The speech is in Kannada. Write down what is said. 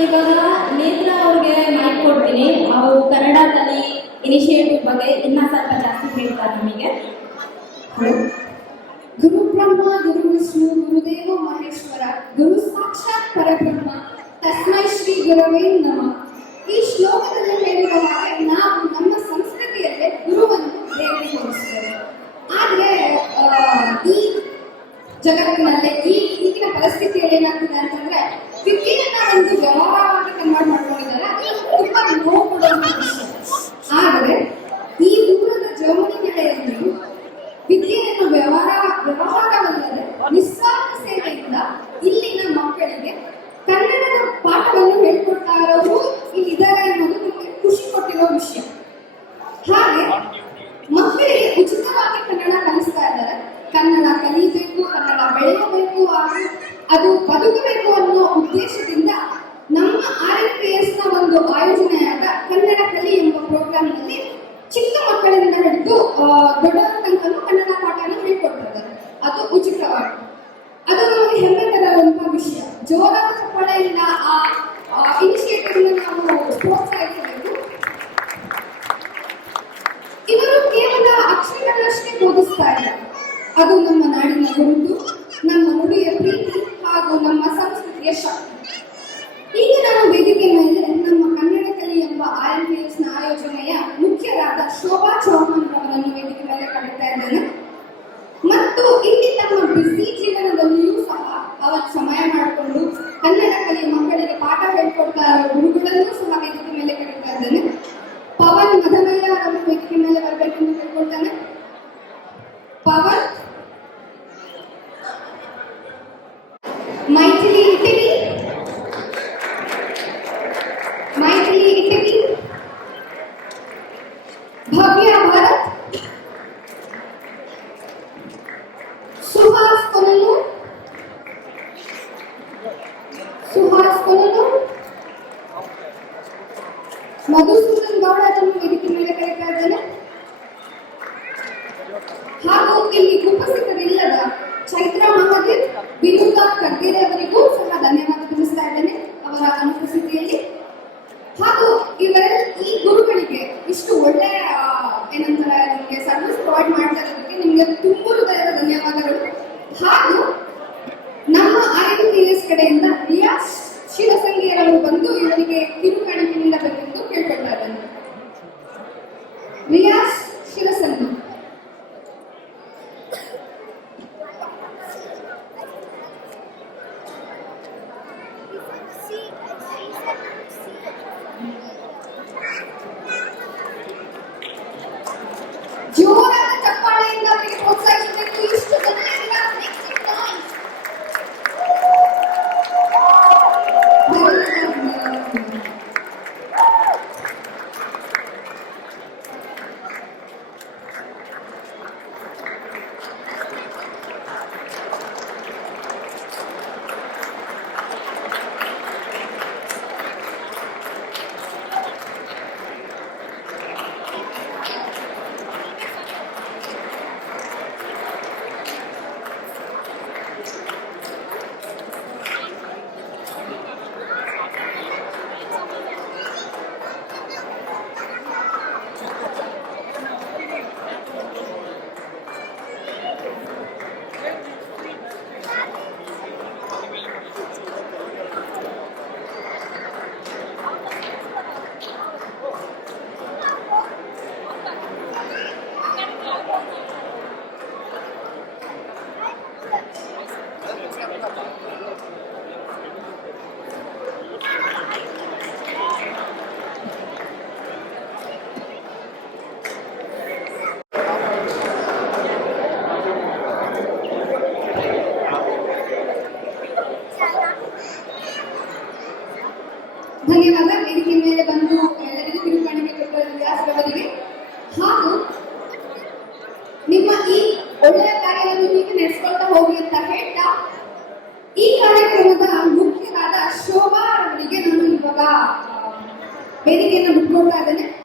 ಇವಾಗ ನೇತ್ರ ಅವ್ರಿಗೆ ಮೈಕ್ ಕೊಡ್ತೀನಿ. ಅವರು ಕನ್ನಡದಲ್ಲಿ ಇನಿಷಿಯೇಟಿವ್ ಬಗ್ಗೆ ಇನ್ನ ಸ್ವಲ್ಪ ಜಾಸ್ತಿ ಹೇಳ್ತಾರೆ ನಮಗೆ. ಗುರು ಬ್ರಹ್ಮ ಗುರು ವಿಷ್ಣು ಗುರುದೇವ ಮಹೇಶ್ವರ ಗುರು ಸಾಕ್ಷಾತ್ ಪರಬ್ರಹ್ಮ ತಸ್ಮೈ ಶ್ರೀ ಗುರವೇ ನಮಃ. ಈ ಶ್ಲೋಕದಲ್ಲಿ ಹೇಳಿರುವ ಹಾಗೆ ನಾವು ನಮ್ಮ ಸಂಸ್ಕೃತಿಯಲ್ಲೇ ಗುರುವನ್ನು ದೇವರಿಗೆ ಹೋಲಿಸ್ತೇವೆ. ಆದ್ರೆ ಈ ಜಗತ್ತಿನಲ್ಲಿ ಈಗಿನ ಪರಿಸ್ಥಿತಿಯಲ್ಲಿ ಏನಾಗ್ತಿದೆ ಅಂತಂದ್ರೆ ವಿದ್ಯೆಯನ್ನ ಒಂದು ವ್ಯವಹಾರವಾಗಿ ಕನ್ವರ್ಟ್ ಮಾಡ್ಕೊಂಡಿದ್ದಾರೆ. ಅದು ತುಂಬಾ ನೋವು ಕೊಡುವಂತ ವಿಷಯ. ಆದರೆ ಈ ದೂರದ ಜರ್ಮನಿ ನೆಲೆಯಲ್ಲಿ ವಿದ್ಯೆಯನ್ನು ವ್ಯವಹಾರವಲ್ಲದೆ ನಿಸ್ವಾರ್ಥ ಸೇವೆಯಿಂದ ಇಲ್ಲಿನ ಮಕ್ಕಳಿಗೆ ಕನ್ನಡದ ಪಾಠವನ್ನು ಹೇಳ್ಕೊಡ್ತಾ ಇರೋರು ಇಲ್ಲಿದ್ದಾರೆ ಅನ್ನೋದು ನಮಗೆ ಖುಷಿ ಕೊಟ್ಟಿರೋ ವಿಷಯ. ಹಾಗೆ ಮಕ್ಕಳಿಗೆ ಉಚಿತವಾಗಿ ಕನ್ನಡ ಕಲಿಸ್ತಾ ಇದ್ದಾರೆ. ಕನ್ನಡ ಕಲಿಬೇಕು, ಕನ್ನಡ ಬೆಳೆಯಬೇಕು, ಅದು ಬದುಕಬೇಕು ಅನ್ನೋ ಉದ್ದೇಶದಿಂದ ನಮ್ಮ RNPS ನ ಒಂದು ಆಯೋಜನೆಯಾದ ಕನ್ನಡ ಕಲಿ ಎಂಬ ಪ್ರೋಗ್ರಾಂನಲ್ಲಿ ಚಿಕ್ಕ ಮಕ್ಕಳಿಂದ ಹಿಡಿದು ದೊಡ್ಡವರ ತನಕನೂ ಕನ್ನಡ ಪಾಠನ ಹೇಳ್ಕೊಡ್ತಿದ್ದಾರೆ. ಅದು ಉಚಿತವಾಗಿ. ಅದು ನಮಗೆ ಹೆಮ್ಮೆ ತರುವಂತಹ ವಿಷಯ. ಜೋರಾದ ಚಪ್ಪಾಳೆಯಿಂದ ಆ ಇನಿಷಿಯೇಟಿವ್ ನಾವು ಪ್ರೋತ್ಸಾಹಿಸಬೇಕು. ಇವರು ಕೇವಲ ಅಕ್ಷರಗಳಷ್ಟೇ ಬೋಧಿಸ್ತಾ ಇಲ್ಲ. ಅದು ನಮ್ಮ ನಾಡಿನ ಗುರುತು, ನಮ್ಮ ನುಡಿಯ ಪ್ರೀತಿ ಹಾಗೂ ನಮ್ಮ ಸಂಸ್ಕೃತಿಯ ಶಕ್ತಿ. ಈಗ ನಾನು ವೇದಿಕೆ ಮೇಲೆ ನಮ್ಮ ಕನ್ನಡ ಕಲಿ ಎಂಬ RNPS ನ ಆಯೋಜನೆಯ ಮುಖ್ಯರಾದ ಶೋಭಾ ಚೌಹಾಣ್ ಅವರನ್ನು ವೇದಿಕೆ ಮೇಲೆ ಕರೀತಾ ಇದ್ದೇನೆ. ಮತ್ತು ಇಲ್ಲಿ ತಮ್ಮ ಬ್ಯುಸಿ ಜೀವನದಲ್ಲಿಯೂ ಸಹ ಅವರ ಸಮಯ ಮಾಡಿಕೊಂಡು ಕನ್ನಡ ಕಲಿ ಮಕ್ಕಳಿಗೆ ಪಾಠ ಹೇಳ್ಕೊಡ್ತಾ ಇರೋ ಗುರುಗಳನ್ನೂ ಸಹ ವೇದಿಕೆ ಮೇಲೆ ಕರೀತಾ ಇದ್ದೇನೆ. ಪವನ್ ಮಧಮಯ್ಯ ಅವರು ವೇದಿಕೆ ಮೇಲೆ ಬರಬೇಕೆಂದು ಕೇಳ್ಕೊಳ್ತಾನೆ. ಪವನ್, ಮೈಥಿಲಿ ಇಟಗಿ, ಭವ್ಯ ಭರತ್, ಸುಹಾಸ್ ಕೊನಲು, ಮಧುಸೂದನ್ ಗೌಡ ಅವರನ್ನು ವೇದಿಕೆ ಮೇಲೆ ಕರೀತಾ ಇದ್ದೇನೆ. ಹಾಗೂ ಇಲ್ಲಿ ಉಪಸ್ಥಿತರಿಲ್ಲದ ಚೈತ್ರ ಮಹಾದೇವ್, ವಿನುತಾ ಕರ್ಗೆರೆ ಅವರಿಗೂ ಸಹ ಧನ್ಯವಾದ ತಿಳಿಸ್ತಾ ಇದ್ದೇನೆ ಅವರ ಅನುಪಸ್ಥಿತಿಯಲ್ಲಿ. ಹಾಗೂ ಈ ಗುರುಗಳಿಗೆ ಇಷ್ಟು ಒಳ್ಳೆ ಏನಂತಾರೆ ನಿಮಗೆ ಸರ್ವಿಸ್ ಪ್ರೊವೈಡ್ ಮಾಡ್ತಾ ಇರೋದಕ್ಕೆ ನಿಮಗೆ ತುಂಬ ಹೃದಯದ ಧನ್ಯವಾದಗಳು. ಹಾಗೂ ನಮ್ಮ RNPS ಕಡೆಯಿಂದ ರಿಯಾಸ್ ಶಿವಸಂಗಿಯರವರು ಬಂದು ಇವರಿಗೆ ಕಿರುಕಾಣಿಕೆಯಿಂದ ಬೇಕೆಂದು ಕೇಳ್ಕೊಳ್ತಾ ಇದ್ದೇನೆ. ರಿಯಾಸ್ ಶಿವಸಂಗಿ. ಜೋರಾದ ಚಪ್ಪಾಳೆಯಿಂದ ಅವರಿಗೆ ಪ್ರೋತ್ಸಾಹಿಸಬೇಕು. ಇಷ್ಟು ಜನ ಧನ್ಯವಾದ. ವೇದಿಕೆ ಮೇಲೆ ಬಂದು ಎಲ್ಲರಿಗೂ ಕಿರುಕಾಣಿಕೆ ಕೊಟ್ಟ ರಿಯಾಸ್ರವರಿಗೆ ಹಾಗೂ ನಿಮ್ಮ ಈ ಒಳ್ಳೆಯ ಕಾರ್ಯವನ್ನು ಹೀಗೆ ನಡೆಸ್ಕೊಳ್ತಾ ಹೋಗಿ ಅಂತ ಹೇಳ್ತಾ ಈ ಕಾರ್ಯಕ್ರಮದ ಮುಖ್ಯರಾದ ಶೋಭಾ ಅವರಿಗೆ ನಾನು ಇವಾಗ ವೇದಿಕೆಯನ್ನು ಬಿಟ್ಕೊಡ್ತಾ ಇದ್ದೇನೆ.